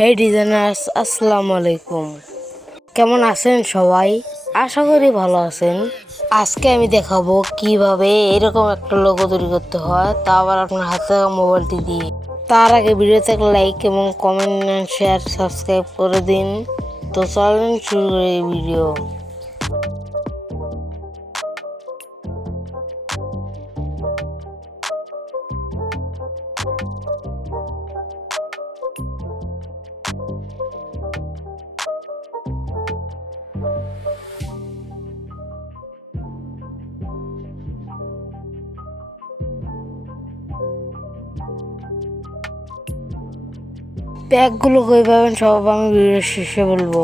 হে ডিজাইনার্স, আসসালামু আলাইকুম। কেমন আছেন সবাই? আশা করি ভালো আছেন। আজকে আমি দেখাবো কিভাবে এরকম একটা লোগো তৈরি করতে হয়, তা আবার আপনার হাতে থাকা মোবাইলটি দিয়ে। তার আগে ভিডিওতে একটা লাইক এবং কমেন্ট, শেয়ার, সাবস্ক্রাইব করে দিন। তো চলেন শুরু করি এই ভিডিও। প্যাকগুলো কই পাবেন সব আমি ভিডিওর শেষে বলবো।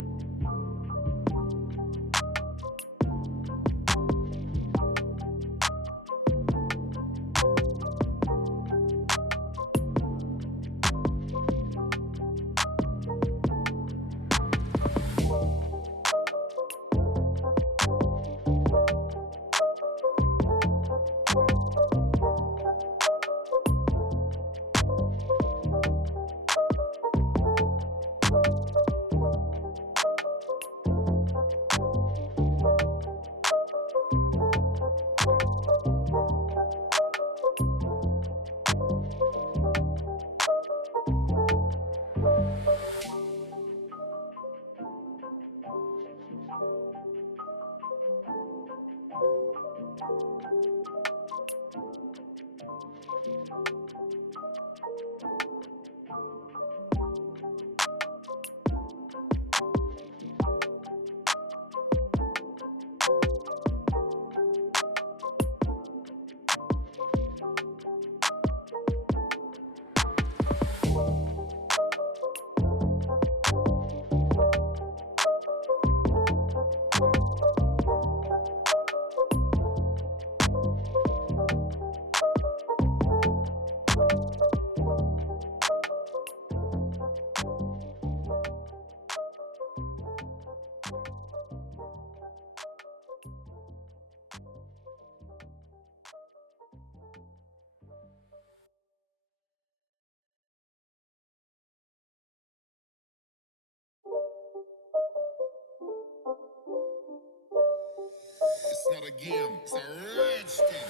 It's not a game, it's a rich thing.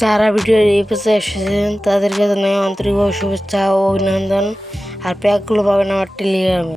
যারা ভিডিওর এই পেজে এসেছেন তাদেরকে জানাই আন্তরিক শুভেচ্ছা ও অভিনন্দন। আর প্যাকগুলো পাবেন আমার টেলিগ্রামে।